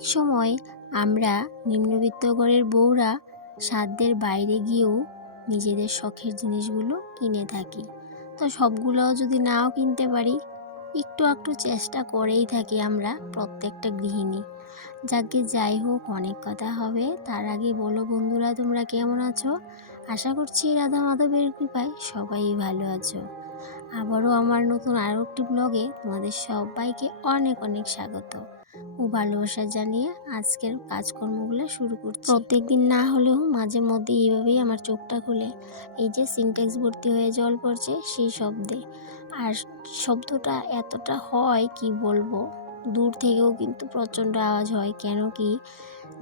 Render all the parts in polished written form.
অনেক সময় আমরা নিম্নবিত্ত ঘরের বউরা সাধ্যের বাইরে গিয়েও নিজেদের শখের জিনিসগুলো কিনে থাকি। তো সবগুলো যদি নাও কিনতে পারি, একটু একটু চেষ্টা করেই থাকি আমরা প্রত্যেকটা গৃহিণী। যাকে যাই হোক, অনেক কথা হবে, তার আগে বলো বন্ধুরা, তোমরা কেমন আছো? আশা করছি রাধা মাধবের কৃপায় সবাই ভালো আছো। আবারও আমার নতুন আরও একটি ব্লগে তোমাদের সবাইকে অনেক অনেক স্বাগত ও ভালোবাসা জানিয়ে আজকের কাজকর্মগুলো শুরু করছি। প্রত্যেক দিন না হলেও মাঝে মধ্যে এইভাবেই আমার চোখটা খুলে এই যে সিনটেক্স ভর্তি হয়ে জল পড়ছে সেই শব্দে। আর শব্দটা এতটা হয় কি বলবো, দূর থেকেও কিন্তু প্রচণ্ড আওয়াজ হয়। কেন কি,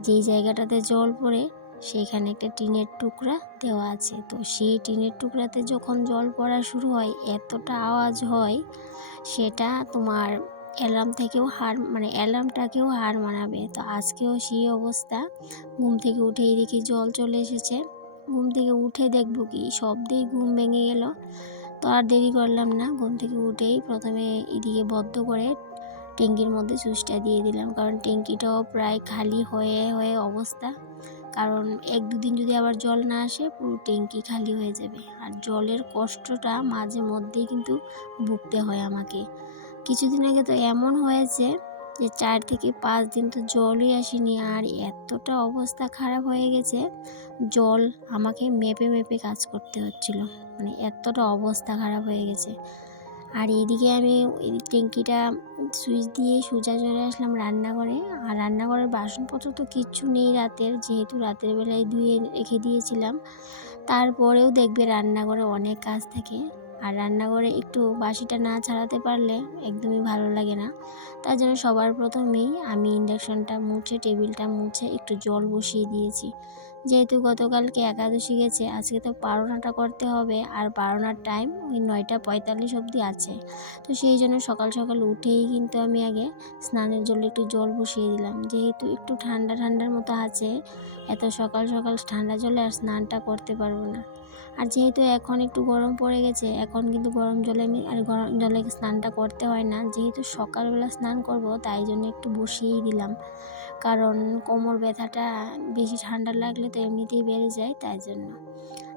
যেই জায়গাটাতে জল পড়ে সেইখানে একটা টিনের টুকরা দেওয়া আছে, তো সেই টিনের টুকরাতে যখন জল পড়া শুরু হয় এতটা আওয়াজ হয়, সেটা তোমার অ্যালার্মটাকেও হার মানাবে। তো আজকেও সেই অবস্থা। ঘুম থেকে উঠেই দেখি জল চলে এসেছে। ঘুম থেকে উঠে দেখবো কি শব্দেই ঘুম ভেঙে গেল। তো আর দেরি করলাম না, ঘুম থেকে উঠেই প্রথমে এদিকে বদ্ধ করে ট্যাঙ্কির মধ্যে সুইচটা দিয়ে দিলাম, কারণ ট্যাঙ্কিটাও প্রায় খালি হয়ে হয়ে অবস্থা। কারণ এক দুদিন যদি আবার জল না আসে, পুরো ট্যাঙ্কি খালি হয়ে যাবে। আর জলের কষ্টটা মাঝে মধ্যেই কিন্তু ভুগতে হয় আমাকে। কিছুদিন আগে তো এমন হয়েছে যে 4 থেকে 5 দিন তো জলই আসেনি, আর এতটা অবস্থা খারাপ হয়ে গেছে, জল আমাকে মেপে মেপে কাজ করতে হচ্ছিল, মানে এতটা অবস্থা খারাপ হয়ে গেছে। আর এইদিকে আমি এই ট্যাঙ্কিটা সুইচ দিয়ে সোজা চলে আসলাম রান্নাঘরে। আর রান্নাঘরের বাসনপত্র তো কিচ্ছু নেই রাতের, যেহেতু রাতের বেলায় ধুয়ে রেখে দিয়েছিলাম। তারপরেও দেখবে রান্নাঘরে অনেক কাজ থাকে, আর রান্নাঘরে একটু বাসিটা না ছাড়াতে পারলে একদমই ভালো লাগে না। তার জন্য সবার প্রথমেই আমি ইন্ডাকশনটা মুছে, টেবিলটা মুছে একটু জল বসিয়ে দিয়েছি। যেহেতু গতকালকে একাদশী গেছে, আজকে তো পারোনাটা করতে হবে, আর পারোনার টাইম ওই 9টা 45 অবধি আছে। তো সেই জন্য সকাল সকাল উঠেই কিন্তু আমি আগে স্নানের জন্য একটু জল বসিয়ে দিলাম, যেহেতু একটু ঠান্ডা ঠান্ডার মতো আছে। এত সকাল সকাল ঠান্ডা জলে আর স্নানটা করতে পারবো না। আর যেহেতু এখন একটু গরম পড়ে গেছে, এখন কিন্তু গরম জলে স্নানটা করতে হয় না, যেহেতু সকালবেলা স্নান করব তাই জন্য একটু বসিয়েই দিলাম। কারণ কোমর ব্যথাটা বেশি ঠান্ডা লাগলে তো এমনিতেই বেড়ে যায়, তাই জন্য।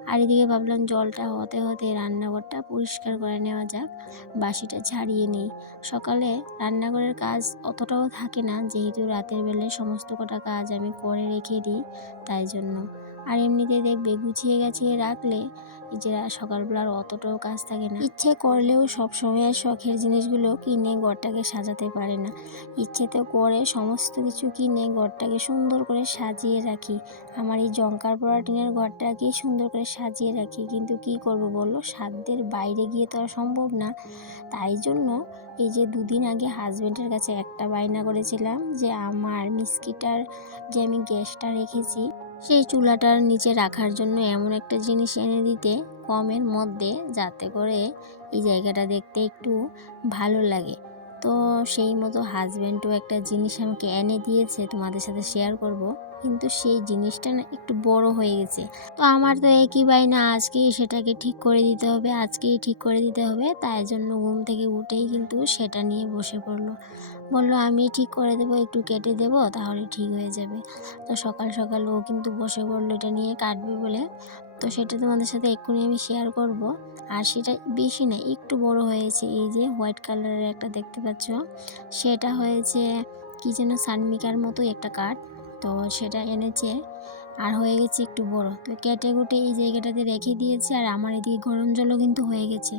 আর এদিকে ভাবলাম জলটা হতে হতে রান্নাঘরটা পরিষ্কার করে নেওয়া যাক, বাসিটা ছাড়িয়ে নিই। সকালে রান্নাঘরের কাজ অতটাও থাকে না, যেহেতু রাতের বেলায় সমস্ত কটা কাজ আমি করে রেখে দিই, তাই জন্য। আর এমনিতে দেখবে গুছিয়ে গাছিয়ে রাখলে এই যে সকালবেলার অতটাও কাজ থাকে না। ইচ্ছে করলেও সবসময় আর শখের জিনিসগুলো কিনে ঘরটাকে সাজাতে পারে না। ইচ্ছে তো করে সমস্ত কিছু কিনে ঘরটাকে সুন্দর করে সাজিয়ে রাখি। আমার এই জংকার পড়া টিনের ঘরটাকেই সুন্দর করে সাজিয়ে রাখি, কিন্তু কি করব বলো, সাধ্যের বাইরে গিয়ে তো আর সম্ভব না। তাই জন্য এই যে 2 দিন আগে হাজব্যান্ডের কাছে একটা বায়না করেছিলাম যে আমার মিস্কিটার যে আমি গ্যাসটা রেখেছি সেই চুলাটার নিচে রাখার জন্য এমন একটা জিনিস এনে দিতে, কমের মধ্যে, যাতে করে এই জায়গাটা দেখতে একটু ভালো লাগে। তো সেই মতো হাজব্যান্ডও একটা জিনিস আমাকে এনে দিয়েছে, তোমাদের সাথে শেয়ার করব। কিন্তু সেই জিনিসটা না একটু বড় হয়ে গেছে। তো আমার তো একই বায়না, আজকেই সেটাকে ঠিক করে দিতে হবে, আজকেই ঠিক করে দিতে হবে। তাই জন্য ঘুম থেকে উঠেই কিন্তু সেটা নিয়ে বসে পড়লো। বললো আমি ঠিক করে দেবো, একটু কেটে দেবো, তাহলে ঠিক হয়ে যাবে। তো সকাল সকাল ও কিন্তু বসে পড়লো এটা নিয়ে কাটবে বলে। তো সেটা তোমাদের সাথে এক্ষুনি আমি শেয়ার করব। আর সেটা বেশি না, একটু বড় হয়েছে। এই যে হোয়াইট কালারের একটা দেখতে পাচ্ছ, সেটা হয়েছে কি যেন সানমিকার মতো একটা কাঠ। তো সেটা এনেছে, আর হয়ে গেছে একটু বড়। তো কেটে কুটে এই জায়গাটাতে রেখে দিয়েছে। আর আমার এদিকে গরম জলও কিন্তু হয়ে গেছে।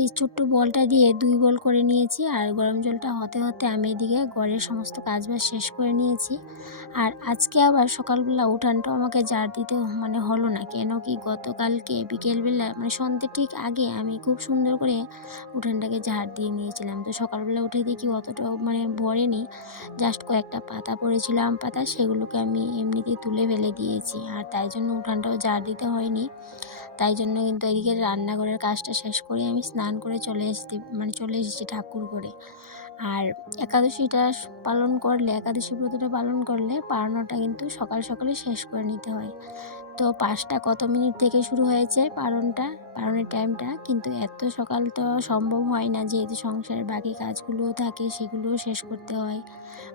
এই ছোট্ট বলটা দিয়ে 2 বল করে নিয়েছি, আর গরম জলটা হতে হতে আমি এদিকে ঘরের সমস্ত কাজবাজ শেষ করে নিয়েছি। আর আজকে আবার সকালবেলা উঠানটাও আমাকে ঝাড় দিতে হলো না। কেন কি, গতকালকে বিকেলবেলা সন্ধ্যে ঠিক আগে আমি খুব সুন্দর করে উঠানটাকে ঝাড় দিয়ে নিয়েছিলাম। তো সকালবেলা উঠে দেখি অতটাও ভরেনি, জাস্ট কয়েকটা পাতা পড়েছিল, আম পাতা, সেগুলোকে আমি এমনিতেই তুলে ফেলে দিয়েছি। আর তাই জন্য উঠানটাও ঝাড় দিতে হয়নি। তাই জন্য কিন্তু এদিকে রান্নাঘরের কাজটা শেষ করে আমি স্নান করে চলে এসেছি ঠাকুর করে। আর একাদশী ব্রতটা পালন করলে পারনোটা কিন্তু সকাল সকালে শেষ করে নিতে হয়। হয়তো 5টা কত মিনিট থেকে শুরু হয়েছে পালনের টাইমটা, কিন্তু এত সকাল তো সম্ভব হয় না, যেহেতু সংসারের বাকি কাজগুলোও থাকে, সেগুলোও শেষ করতে হয়।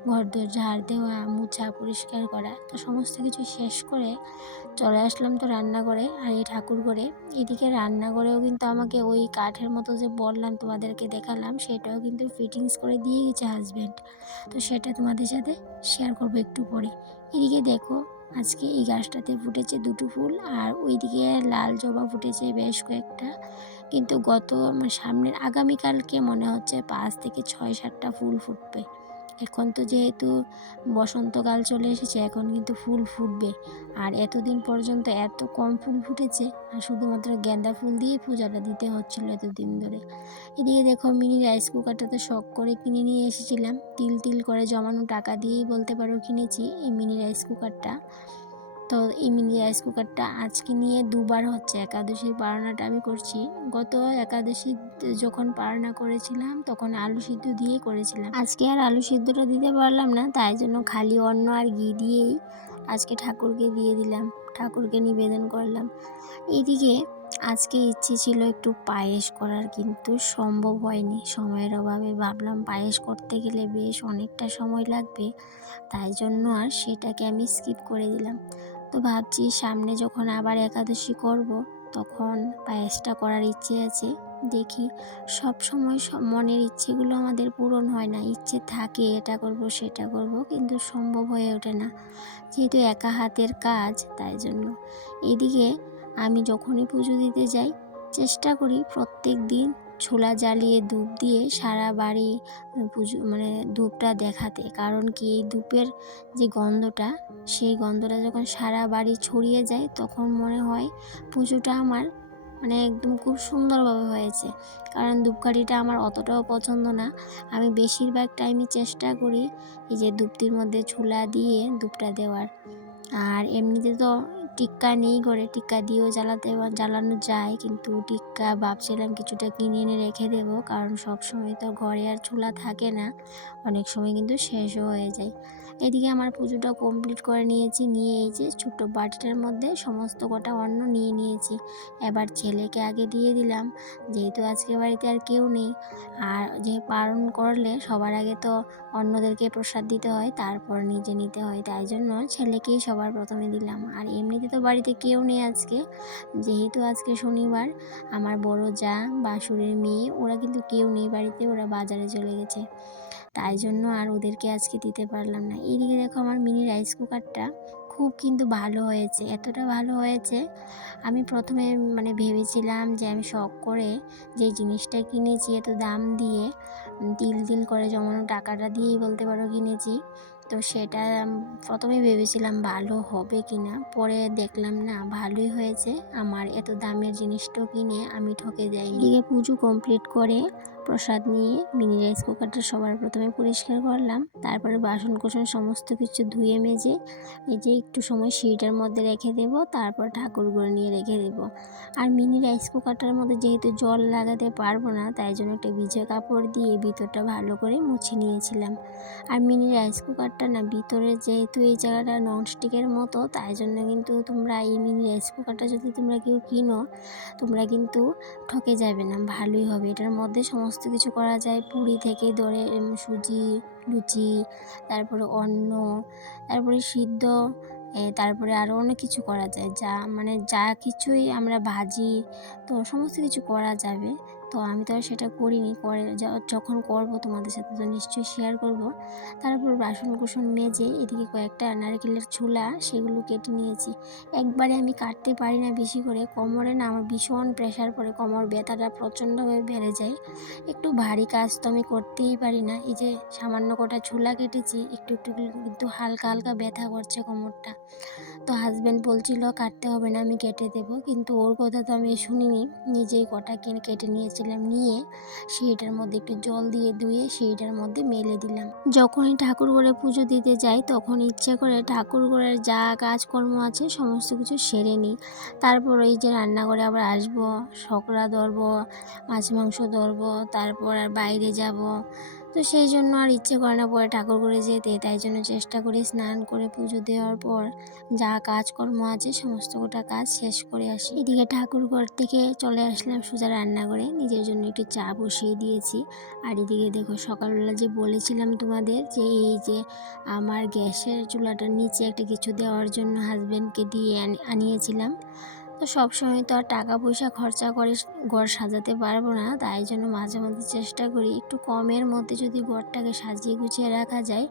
ঘরদোর ঝাড় দেওয়া, মোছা, পরিষ্কার করা, তো সমস্ত কিছু শেষ করে চলে আসলাম তো রান্নাঘরে, আর এই ঠাকুর ঘরে। এদিকে রান্নাঘরেও কিন্তু আমাকে ওই কাঠের মতো যে বললাম তোমাদেরকে দেখালাম, সেটাও কিন্তু ফিটিংস করে দিয়ে গেছে হাজব্যান্ড। তো সেটা তোমাদের সাথে শেয়ার করবো একটু পরে। এদিকে দেখো, আজকে এই গাছটাতে ফুটেছে 2টো ফুল, আর ওইদিকে লাল জবা ফুটেছে বেশ কয়েকটা। কিন্তু সামনের আগামীকালকে মনে হচ্ছে 5 থেকে 6-7টা ফুল ফুটবে। এখন তো যেহেতু বসন্তকাল চলে এসেছে, এখন কিন্তু ফুল ফুটবে। আর এতদিন পর্যন্ত এত কম ফুল ফুটেছে, আর শুধুমাত্র গাঁদা ফুল দিয়ে পূজাটা দিতে হচ্ছিল এতদিন ধরে। এদিকে দেখো, মিনি রাইস কুকারটা তো শখ করে কিনে নিয়ে এসেছিলাম, তিল তিল করে জমানো টাকা দিয়েই বলতে পারো কিনেছি এই মিনি রাইস কুকারটা। তো এই মিনি রাইস কুকারটা আজকে নিয়ে 2বার হচ্ছে। একাদশীর পারনাটা আমি করছি। গত একাদশী যখন পারনা করেছিলাম তখন আলু সিদ্ধ দিয়ে করেছিলাম। আজকে আর আলু সিদ্ধটা দিতে পারলাম না, তাই জন্য খালি অন্ন আর ঘি দিয়েই আজকে ঠাকুরকে দিয়ে দিলাম, ঠাকুরকে নিবেদন করলাম। এদিকে আজকে ইচ্ছে ছিল একটু পায়েস করার, কিন্তু সম্ভব হয়নি সময়ের অভাবে। ভাবলাম পায়েস করতে গেলে বেশ অনেকটা সময় লাগবে, তাই জন্য আর সেটাকে আমি স্কিপ করে দিলাম। তো ভাবছি সামনে যখন আবার একাদশী করব, তখন পায়েসটা করার ইচ্ছে আছে। দেখি, সব সময় মনের ইচ্ছেগুলো আমাদের পূরণ হয় না। ইচ্ছে থাকে এটা করব সেটা করব, কিন্তু সম্ভব হয়ে ওঠে না, যেহেতু একা হাতের কাজ, তাই জন্য। এদিকে আমি যখনই পুজো দিতে যাই, চেষ্টা করি প্রত্যেক দিন ছোলা জ্বালিয়ে ধূপ দিয়ে সারা বাড়ি পুজো ধূপটা দেখাতে। কারণ কি, এই ধূপের যে গন্ধটা, সেই গন্ধটা যখন সারা বাড়ি ছড়িয়ে যায়, তখন মনে হয় পুজোটা আমার একদম খুব সুন্দরভাবে হয়েছে। কারণ ধূপকাঠিটা আমার অতটাও পছন্দ না। আমি বেশিরভাগ টাইমই চেষ্টা করি এই যে ধূপটির মধ্যে ছোলা দিয়ে ধূপটা দেওয়ার। আর এমনিতে তো টিক্কা নেই ঘরে, টিক্কা দিয়েও জ্বালানো যায়, কিন্তু টিক্কা ভাবছিলাম কিছুটা কিনে এনে রেখে দেবো, কারণ সব সময় তো ঘরে আর চুলা থাকে না, অনেক সময় কিন্তু শেষও হয়ে যায়। এদিকে আমার পুজোটা কমপ্লিট করে নিয়েছি, নিয়ে এই যে ছোট্ট বাটিটার মধ্যে সমস্ত কটা অন্ন নিয়ে নিয়েছি। এবার ছেলেকে আগে দিয়ে দিলাম, যেহেতু আজকে বাড়িতে আর কেউ নেই। আর যে পালন করলে সবার আগে তো অন্যদেরকে প্রসাদ দিতে হয়, তারপর নিজে নিতে হয়, তাই জন্য ছেলেকেই সবার প্রথমে দিলাম। আর এমনিতে তো বাড়িতে কেউ নেই আজকে, যেহেতু আজকে শনিবার। আমার বড় যা, বাসুরের মেয়ে, ওরা কিন্তু কেউ নেই বাড়িতে, ওরা বাজারে চলে গেছে, তাই জন্য আর ওদেরকে আজকে দিতে পারলাম না। এইদিকে দেখো, আমার মিনি রাইস কুকারটা খুব কিন্তু ভালো হয়েছে, এতটা ভালো হয়েছে। আমি প্রথমে ভেবেছিলাম যে আমি শখ করে যে জিনিসটা কিনেছি এত দাম দিয়ে, তিল তিল করে জমানো টাকাটা দিয়েই বলতে পারো কিনেছি, তো সেটা প্রথমে ভেবেছিলাম ভালো হবে কি না, পরে দেখলাম না, ভালোই হয়েছে। আমার এত দামের জিনিসটাও কিনে আমি ঠকে যাইনি। এদিকে পুজো কমপ্লিট করে প্রসাদ নিয়ে মিনি রাইস কুকারটা সবার প্রথমে পরিষ্কার করলাম, তারপরে বাসন কোসন সমস্ত কিছু ধুয়ে মেজে এই যে একটু সময় সিঁড়িটার মধ্যে রেখে দেব, তারপর ঠাকুর ঘরে নিয়ে রেখে দেব। আর মিনি রাইস কুকারটার মধ্যে যেহেতু জল লাগাতে পারবো না, তাই জন্য একটা ভিজে কাপড় দিয়ে ভিতরটা ভালো করে মুছে নিয়েছিলাম। আর মিনি রাইস কুকারটা না, ভিতরে যেহেতু এই জায়গাটা ননস্টিকের মতো, তাই জন্য কিন্তু তোমরা এই মিনি রাইস কুকারটা যদি তোমরা কেউ কিনো, তোমরা কিন্তু ঠকে যাবে না, ভালোই হবে। এটার মধ্যে সমস্ত কিছু করা যায়, পুরি থেকে ধরে সুজি, লুচি, তারপরে অন্ন, তারপরে সিদ্ধ, তারপরে আরও অনেক কিছু করা যায়, যা কিছুই আমরা ভাজি, তো সমস্ত কিছু করা যাবে। তো আমি তো আর সেটা করিনি, পরে যখন করব তোমাদের সাথে তো নিশ্চয়ই শেয়ার করব। তারপর বাসন কুসন মেজে এদিকে কয়েকটা নারকেলের ছোলা, সেগুলো কেটে নিয়েছি। একবারে আমি কাটতে পারি না বেশি করে, কোমরে না আমার ভীষণ প্রেশার পড়ে, কোমর ব্যথাটা প্রচণ্ডভাবে বেড়ে যায়। একটু ভারী কাজ তো আমি করতেই পারি না। এই যে সামান্য কটা ছোলা কেটেছি, একটু একটু কিন্তু হালকা হালকা ব্যথা করছে কোমরটা। তো হাজব্যান্ড বলছিল কাটতে হবে না, আমি কেটে দেবো, কিন্তু ওর কথা তো আমি শুনিনি, নিজেই কটা কেটে নিয়েছিলাম। নিয়ে সেইটার মধ্যে একটু জল দিয়ে ধুয়ে সেইটার মধ্যে মেলে দিলাম। যখনই ঠাকুর ঘরে পুজো দিতে যাই, তখন ইচ্ছে করে ঠাকুর ঘরের যা কাজকর্ম আছে সমস্ত কিছু সেরে নিই। তারপর এই যে রান্নাঘরে আবার আসবো, সকরা ধরবো, মাছ মাংস ধরবো, তারপর আর বাইরে যাব, তো সেই জন্য আর ইচ্ছে করে না পরে ঠাকুর ঘরে যেতে, তাই জন্য চেষ্টা করি স্নান করে পুজো দেওয়ার পর যা কাজকর্ম আছে সমস্ত গোটা কাজ শেষ করে আসি। এদিকে ঠাকুর ঘর থেকে চলে আসলাম সোজা রান্নাঘরে, নিজের জন্য একটু চা বসিয়ে দিয়েছি। আর এদিকে দেখো সকালবেলা যে বলেছিলাম তোমাদের যে এই যে আমার গ্যাসের চুলাটার নিচে একটা কিছু দেওয়ার জন্য হাজব্যান্ডকে দিয়ে আনিয়েছিলাম। তো সবসময় তো আর টাকা পয়সা খরচা করে ঘর সাজাতে পারবো না, তাই জন্য মাঝে মধ্যে চেষ্টা করি একটু কমের মধ্যে যদি ঘরটাকে সাজিয়ে গুছিয়ে রাখা যায়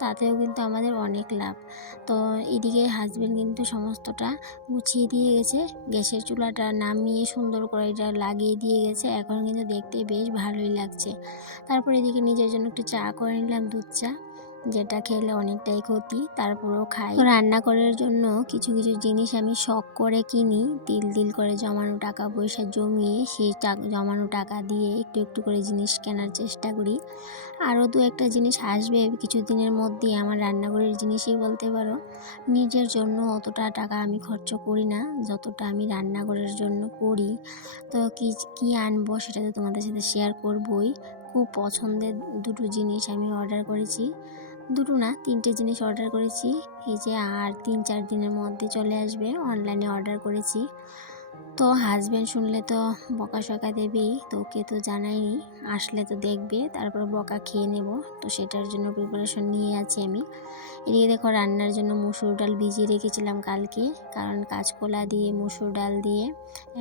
তাতেও কিন্তু আমাদের অনেক লাভ। তো এদিকে হাজব্যান্ড কিন্তু সমস্তটা গুছিয়ে দিয়ে গেছে, গ্যাসের চুলাটা নামিয়ে সুন্দর করে এটা লাগিয়ে দিয়ে গেছে, এখন কিন্তু দেখতে বেশ ভালোই লাগছে। তারপর এদিকে নিজের জন্য একটু চা করে নিলাম, দুধ চা, যেটা খেলে অনেকটাই ক্ষতি, তারপরেও খাই। তো রান্না করার জন্য কিছু কিছু জিনিস আমি শখ করে কিনি, তিল করে জমানো টাকা পয়সা জমিয়ে সেই জমানো টাকা দিয়ে একটু একটু করে জিনিস কেনার চেষ্টা করি। আরও দু একটা জিনিস আসবে কিছুদিনের মধ্যেই, আমার রান্নাঘরের জিনিসই বলতে পারো। নিজের জন্য অতটা টাকা আমি খরচ করি না যতটা আমি রান্নাঘরের জন্য করি। তো কি আনবো সেটা তো তোমাদের সাথে শেয়ার করবই। খুব পছন্দের দুটো জিনিস আমি অর্ডার করেছি, দুটো না 3টে জিনিস অর্ডার করেছি। এই যে আর 3-4 দিনের মধ্যে চলে আসবে, অনলাইনে অর্ডার করেছি। তো হাজব্যান্ড শুনলে তো বকাশকা দেবেই, তো ওকে তো জানাইনি, আসলে তো দেখবে তারপর বকা খেয়ে নেব। তো সেটার জন্য প্রিপারেশন নিয়ে আছি আমি। এদিকে দেখো রান্নার জন্য মুসুর ডাল ভিজিয়ে রেখেছিলাম কালকে, কারণ কাঁচকলা দিয়ে মুসুর ডাল দিয়ে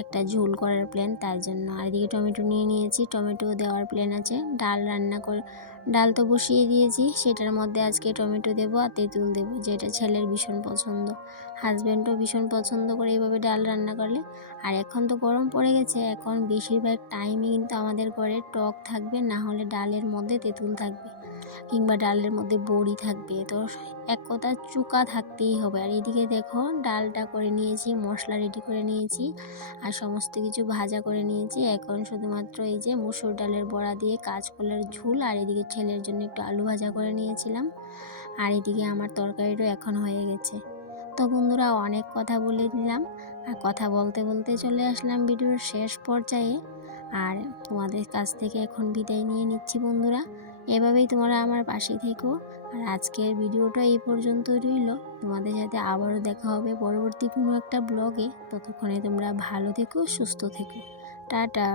একটা ঝোল করার প্ল্যান, তার জন্য। আর এদিকে টমেটো নিয়ে নিয়েছি, টমেটো দেওয়ার প্ল্যান আছে। ডাল তো বসিয়ে দিয়েছি, সেটার মধ্যে আজকে টমেটো দেবো আর তেঁতুল দেবো, যেটা ছেলের ভীষণ পছন্দ। হাজব্যান্ডও ভীষণ পছন্দ করে এইভাবে ডাল রান্না করলে। আর এখন তো গরম পড়ে গেছে, এখন বেশিরভাগ টাইমে কিন্তু আমাদের ঘরে টক থাকবে, না হলে ডালের মধ্যে তেঁতুল থাকবে, কিংবা ডালের মধ্যে বড়ি থাকবে। তো এক কথা চুকা থাকতেই হবে। আর এদিকে দেখো ডালটা করে নিয়েছি, মশলা রেডি করে নিয়েছি, আর সমস্ত কিছু ভাজা করে নিয়েছি। এখন শুধুমাত্র এই যে মুসুর ডালের বড়া দিয়ে কাঁচকলার ঝোল, আর এদিকে ছেলের জন্য একটু আলু ভাজা করে নিয়েছিলাম। আর এদিকে আমার তরকারিটাও এখন হয়ে গেছে। তো বন্ধুরা অনেক কথা বলে দিলাম, আর কথা বলতে বলতে চলে আসলাম ভিডিওর শেষ পর্যায়ে। আর তোমাদের কাছ থেকে এখন বিদায় নিয়ে নিচ্ছি বন্ধুরা, এভাবেই তোমরা আমার পাশে থেকো। আর আজকের ভিডিওটা এই পর্যন্তই রইল, তোমাদের সাথে আবারও দেখা হবে পরবর্তী কোনো একটা ব্লগে। ততক্ষণে তোমরা ভালো থেকো, সুস্থ থেকো, টাটা।